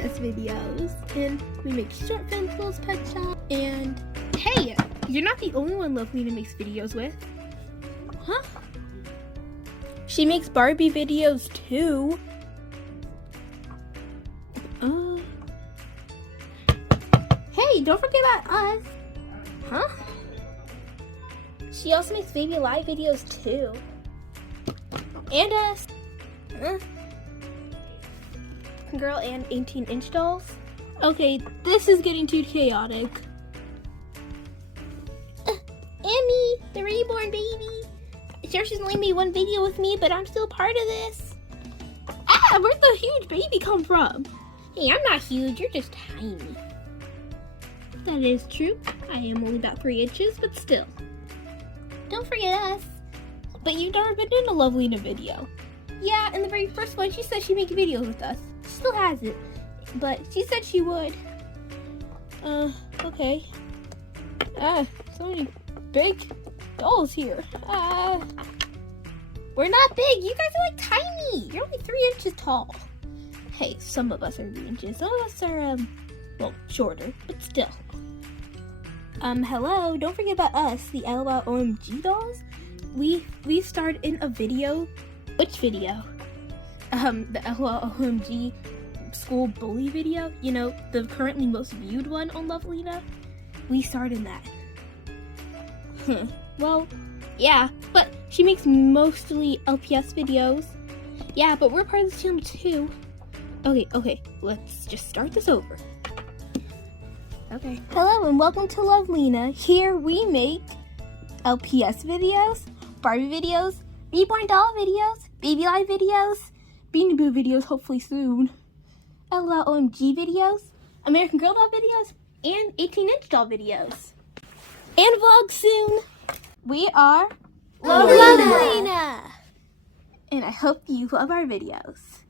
LPS videos, and we make short films, Littlest Pet Shop, and hey, you're not the only one LoveLina makes videos with. Huh? She makes Barbie videos too. Hey, don't forget about us. Huh? She also makes baby live videos too. And us. Girl and 18-inch dolls. Okay, this is getting too chaotic. Emmy, the reborn baby. Sure, she's only made one video with me, but I'm still part of this. Ah, where'd the huge baby come from? Hey, I'm not huge, you're just tiny. That is true. I am only about 3 inches, but still. Don't forget us. But you've never been in a LoveLina video. Yeah, in the very first one, she said she'd make videos with us. She still hasn't, but she said she would. Okay. So many big dolls here. We're not big. You guys are like tiny. You're only 3 inches tall. Hey, some of us are 3 inches. Some of us are, well, shorter, but still. Hello. Don't forget about us, the LOMG dolls. We starred in a video. Which video? The LOMG school bully video. You know, the currently most viewed one on LoveLina. We starred in that. Well, yeah, but she makes mostly LPS videos. Yeah, but we're part of this channel too. Okay, let's just start this over. Okay. Hello and welcome to LoveLina. Here we make LPS videos, Barbie videos, reborn doll videos, baby live videos, Beanie Boo videos hopefully soon, LOMG videos, American Girl doll videos, and 18-inch doll videos. And vlogs soon. We are LoveLina. And I hope you love our videos.